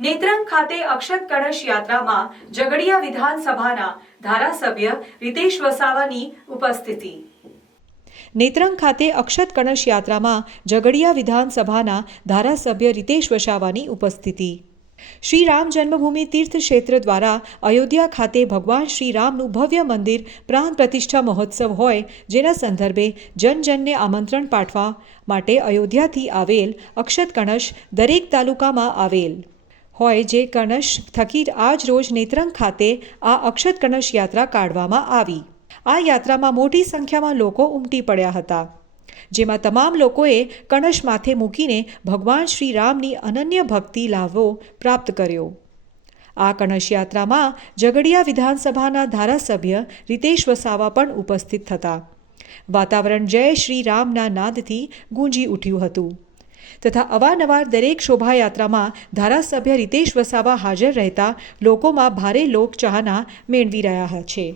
નેત્રંગ ખાતે અક્ષત કળશ યાત્રામાં ઝઘડિયા વિધાનસભાના ધારાસભ્ય રીતેશ વસાવાની ઉપસ્થિતિ। નેત્રંગ ખાતે અક્ષત કળશ યાત્રામાં ઝઘડિયા વિધાનસભાના ધારાસભ્ય રીતેશ વસાવાની ઉપસ્થિતિ। શ્રી રામ જન્મભૂમિ તીર્થ ક્ષેત્ર દ્વારા અયોધ્યા ખાતે ભગવાન શ્રી રામનું ભવ્ય મંદિર પ્રાણ પ્રતિષ્ઠા મહોત્સવ હોય, જેના સંદર્ભે જનજનને આમંત્રણ પાઠવા માટે અયોધ્યાથી આવેલ અક્ષત કળશ દરેક તાલુકામાં આવેલ હોય, જે કળશ થકી આજ રોજ નેત્રંગ ખાતે આ અક્ષત કળશ યાત્રા કાઢવામાં આવી। આ યાત્રામાં મોટી સંખ્યામાં લોકો ઉમટી પડ્યા હતા, જેમાં તમામ લોકોએ કળશ માથે મૂકીને ભગવાન શ્રી રામની અનન્ય ભક્તિ લાભો પ્રાપ્ત કર્યો। આ કળશ યાત્રામાં ઝઘડિયા વિધાનસભાના ધારાસભ્ય રીતેશ વસાવા પણ ઉપસ્થિત થતા વાતાવરણ જય શ્રી રામના નાદથી ગુંજી ઉઠ્યું હતું તથા અવારનવાર દરેક શોભાયાત્રામાં ધારાસભ્ય રીતેશ વસાવા હાજર રહેતા લોકોમાં ભારે લોકચાહના મેળવી રહ્યા છે।